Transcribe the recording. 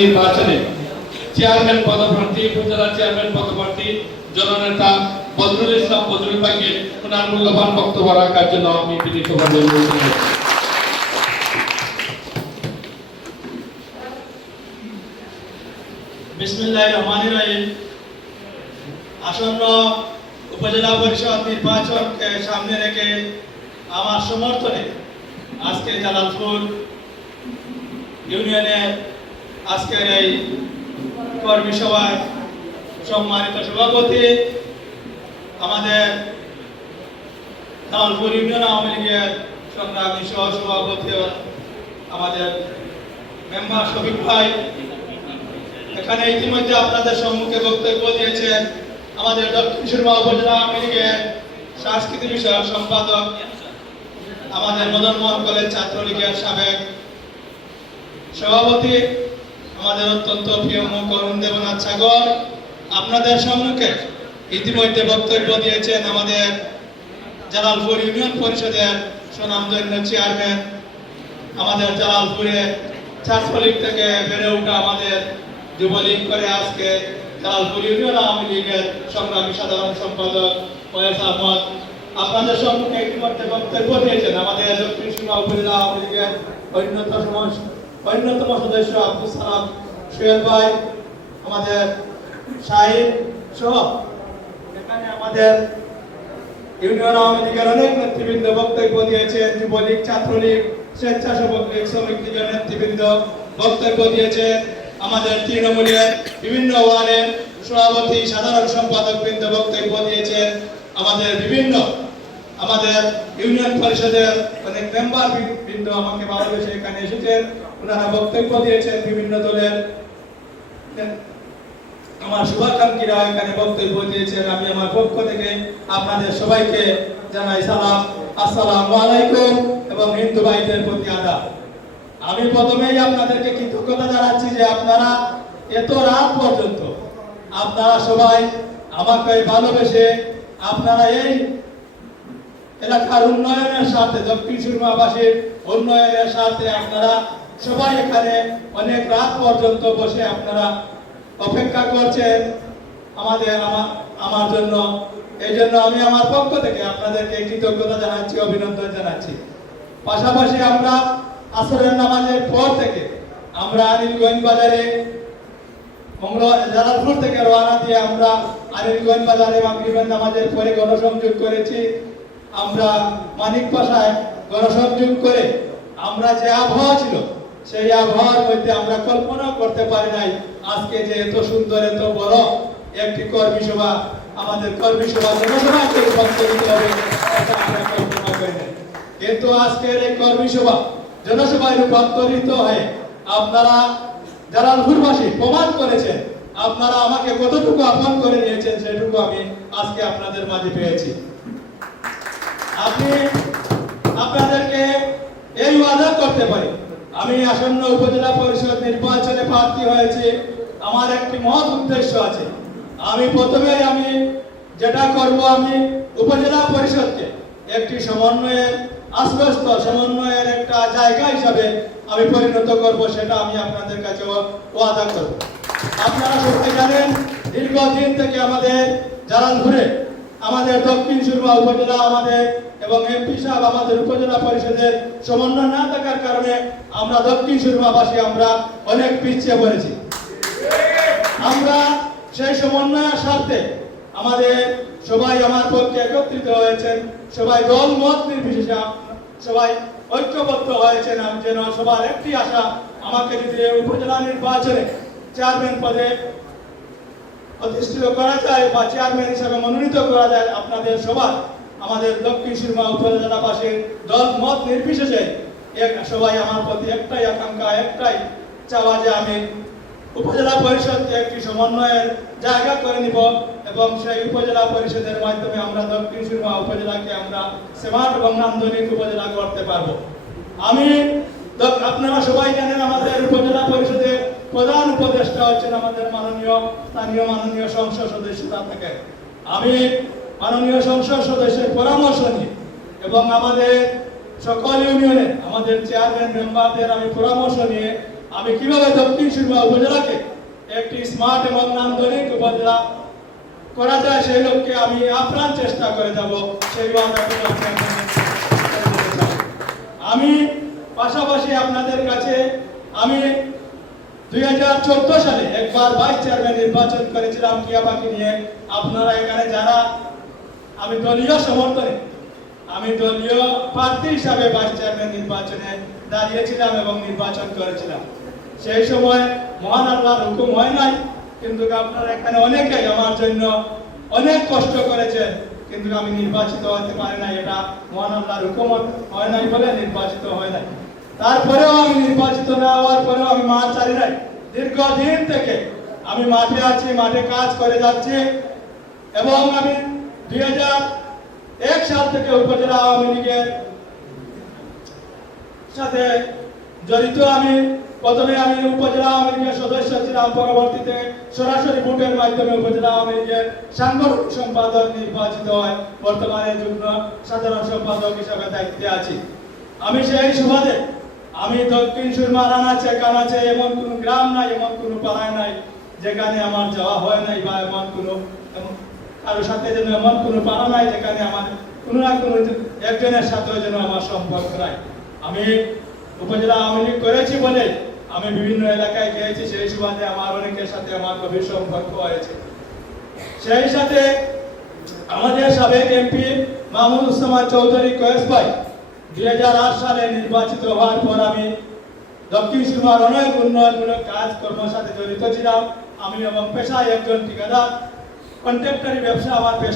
নির্বাচনে চেয়ারম্যান পদপ্রার্থী, উপজেলা চেয়ারম্যান পদপ্রার্থী, জননেতা বদরুল ইসলাম বদরুল ভাইকে ওনার মূল্যবান বক্তব্য রাখার জন্য আমি বিনীতভাবে। বিসমিল্লাহির রহমানির রহিম আসন্ন উপজেলা পরিষদ নির্বাচনকে সামনে রেখে আমার সমর্থনে আজকে জালালপুর ইউনিয়নে আজকের এই কর্মী সভায় সম্মানিত সভাপতি, আমাদের জালালপুর ইউনিয়ন আওয়ামী লীগের সংগ্রামী সহ সভাপতি আমাদের মেম্বার শফিক ভাই। এখানে ইতিমধ্যে আপনাদের সম্মুখে বক্তব্য দিয়েছেন আমাদের দক্ষিণ সুরমা উপজেলা আওয়ামী লীগের সাংস্কৃতিক বিষয়ক সম্পাদক, আমাদের মদন মোহন কলেজ ছাত্রলীগের সাবেক সভাপতি আমাদের অত্যন্ত প্রিয় মুখ অরুণ দেবনাথ সাগর, আপনাদের সম্মুখে ইতিমধ্যে বক্তব্য দিয়েছেন আমাদের জালালপুর ইউনিয়ন পরিষদের সুনামধন্য চেয়ারম্যান। আমাদের জালালপুরে ছাত্রলীগ থেকে বেড়ে ওঠা আমাদের যুবলীগ করে আজকে জালালপুর ইউনিয়ন আওয়ামী লীগের সংগ্রামী সাধারণ সম্পাদক ওয়েস আহমদ আপনাদের সম্মুখে ইতিমধ্যে বক্তব্য দিয়েছেন। আমাদের দক্ষিণ সীমা উপজেলা আওয়ামী লীগের অন্যতম অন্যতম সদস্য আব্দুল সালাম সোহেল ভাই, আমাদের শাহিদ সহ এখানে আমাদের ইউনিয়ন আওয়ামী লীগের অনেক নেতৃবৃন্দ বক্তব্য দিয়েছেন যুবলীগ, ছাত্রলীগ, স্বেচ্ছাসেবক, লীগ শ্রমিক লীগের নেতৃবৃন্দ বক্তব্য দিয়েছে। আমাদের তৃণমূলের বিভিন্ন ওয়ার্ডের সভাপতি, সাধারণ সম্পাদক বৃন্দ বক্তব্য দিয়েছেন আমাদের বিভিন্ন, আমাদের ইউনিয়ন পরিষদের অনেক মেম্বার বৃন্দ আমাকে ভালোবেসে এখানে এসেছেন। ওনারা বক্তব্য দিয়েছেন বিভিন্ন দলের। আমার শুভাকাঙ্ক্ষীরা এখানে বক্তব্য দিয়েছেন। আমি আমার পক্ষ থেকে আপনাদের সবাইকে জানাই সালাম। আসসালামু আলাইকুম এবং হিন্দু ভাইদের প্রতি আদাব। আমি প্রথমেই আপনাদেরকে কৃতজ্ঞতা জানাচ্ছি যে আপনারা এত রাত পর্যন্ত আপনারা সবাই আমাকে ভালোবেসে আপনারা এই এলাকার উন্নয়নের সাথে দক্ষিণ সুরমাবাসীর উন্নয়নের সাথে আপনারা সবাই এখানে অনেক রাত পর্যন্ত বসে আপনারা অপেক্ষা করছেন আমাদের আমার জন্য। এই জন্য আমি আমার পক্ষ থেকে আপনাদেরকে কৃতজ্ঞতা জানাচ্ছি, অভিনন্দন জানাচ্ছি। পাশাপাশি আমরা আসরের নামাজের পর থেকে আমরা আনিলগঞ্জ বাজারে জালালপুর থেকে রওনা দিয়ে আমরা আনিলগঞ্জ বাজারে মাগরিবের নামাজের পরে গণসংযোগ করেছি। আমরা মানিক পাশায় গণসংযোগ করে আমরা যে আবহাওয়া ছিল সেই আবহাওয়ার মধ্যে আমরা কল্পনা করতে পারি নাই। আজকে যে এত সুন্দর, এত বড় একটি কর্মী সভা, আমাদের কর্মী সভা, জনসভাকে রূপান্তরিত হবে এটা আমরা কল্পনা করি নাই। কিন্তু আজকের এই কর্মী সভা, জনসভায় রূপান্তরিত হয়ে আপনারা জালালপুরবাসী প্রমাণ করেছেন, আপনারা আমাকে কতটুকু আপন করে নিয়েছেন সেটুকু আমি আজকে আপনাদের মাঝে পেয়েছি। আপনি আপনাদেরকে এই ওয়াদা করতে পারি আমি আসন্ন উপজেলা পরিষদ নির্বাচনে প্রার্থী হয়েছি, আমার একটি মহৎ উদ্দেশ্য আছে। আমি প্রথমেই আমি যেটা করব, আমি উপজেলা পরিষদকে একটি সমন্বয়ের, আশ্বস্ত সমন্বয়ের একটা জায়গা হিসাবে আমি পরিণত করব, সেটা আমি আপনাদের কাছে ওয়াদা করব। আপনারা সবাই জানেন দীর্ঘদিন থেকে আমাদের জালালপুরে আমাদের দক্ষিণ সুরমা উপজেলা আমাদের এবং এমপি সাহেব আমাদের উপজেলা পরিষদের সমন্বয় না থাকার কারণে আমরা দক্ষিণ সুরমাবাসী আমরা অনেক পিছিয়ে পড়েছি। আমরা সেই সমন্বয়ের স্বার্থে আমাদের সবাই আমার পক্ষে একত্রিত হয়েছেন, সবাই দল মত নির্বিশেষে সবাই ঐক্যবদ্ধ হয়েছেন আমি যেন সবার একটি আশা আমাকে যদি উপজেলা নির্বাচনে চেয়ারম্যান পদে প্রতিষ্ঠিত করা যায় বা চেয়ারম্যান হিসেবে মনোনীত করা যায়, আপনাদের সবার, আমাদের দক্ষিণ সুরমা উপজেলাবাসীর দল, মত নির্বিশেষে এক, সবাই আমার প্রতি একটাই আকাঙ্ক্ষা, একটাই চাওয়া যে আমি উপজেলা পরিষদকে একটি সমন্বয়ের জায়গা করে নিব এবং সেই উপজেলা পরিষদের মাধ্যমে আমরা দক্ষিণ সুরমা উপজেলাকে আমরা স্মার্ট এবং নান্দনিক উপজেলা করতে পারব। আমি আপনারা সবাই জানেন আমাদের প্রধান উপদেষ্টা হচ্ছেন আমাদের মাননীয়, স্থানীয় মাননীয় সংসদ সদস্যরা থেকে আমি মাননীয় সংসদ সদস্যের পরামর্শ নিই এবং আমাদের সকল ইউনিয়নে আমাদের চেয়ারম্যান মেম্বারদের আমি পরামর্শ নিয়ে আমি কীভাবে দক্ষিণ সুরমা উপজেলাকে একটি স্মার্ট এবং নান্দনিক উপজেলা করা যায় সেই লক্ষ্যে আমি আপ্রাণ চেষ্টা করে যাব, সেই। আমি পাশাপাশি আপনাদের কাছে আমি দুই হাজার চোদ্দ সালে একবার ভাইস চেয়ারম্যান নির্বাচন করেছিলাম টিয়াপাখি নিয়ে। আপনারা এখানে যারা, আমি দলীয় সমর্থনে, আমি দলীয় প্রার্থী হিসাবে ভাইস চেয়ারম্যান নির্বাচনে দাঁড়িয়েছিলাম এবং নির্বাচন করেছিলাম। সেই সময় মহান আল্লাহর হুকুম হয় নাই, কিন্তু আপনারা এখানে অনেকেই আমার জন্য অনেক কষ্ট করেছেন, কিন্তু আমি নির্বাচিত হতে পারি নাই। এটা মহান আল্লাহর হুকুম হয় নাই বলে নির্বাচিত হয় নাই। তারপরেও আমি নির্বাচিত না হওয়ার পরেও আমি মাঠ ছাড়ি নাই। দীর্ঘদিন থেকে আমি মাঠে আছি, মাঠে কাজ করে যাচ্ছি এবং আমি দুই এক সাল থেকে উপজেলা আওয়ামী লীগের সাথে জড়িত আমি। প্রথমে আমি উপজেলা আওয়ামী লীগের সদস্য ছিলাম, পরবর্তীতে সরাসরি ভোটের মাধ্যমে উপজেলা আওয়ামী লীগের সাংগঠনিক সম্পাদক নির্বাচিত হয়। বর্তমানে যুগ্ম সাধারণ সম্পাদক হিসাবে দায়িত্বে আছি। আমি সেই সুবাদে আমি দক্ষিণ সুরমা রানাচে কানাচে এমন কোন গ্রাম নাই, এমন কোন পাড়ায় নাই, যেখানে আমার যাওয়া হয় নাই বা এমন কোন কারোর সাথে যেন এমন কোনো পাড়া নাই, যেখানে আমার কোনো না কোনো একজনের সাথে যেন আমার সম্পর্ক নাই। আমি উপজেলা আওয়ামী লীগ করেছি বলে আমি বিভিন্ন এলাকায় গিয়েছি, সেই সুবাদে আমার অনেকের সাথে আমার গভীর সম্পর্ক হয়েছে। সেই সাথে আমাদের সাবেক এমপি মাহমুদ উসমান চৌধুরী কয়েস ভাই দুই হাজার আট সালে নির্বাচিত হওয়ার পর আমি দক্ষিণ সীমার অনেক উন্নয়নমূলক কাজ কর্মের সাথে জড়িত ছিলাম। আমি এবং পেশায় একজন ঠিকাদার কন্ট্রাক্টরি ব্যবসা আমার পেশা।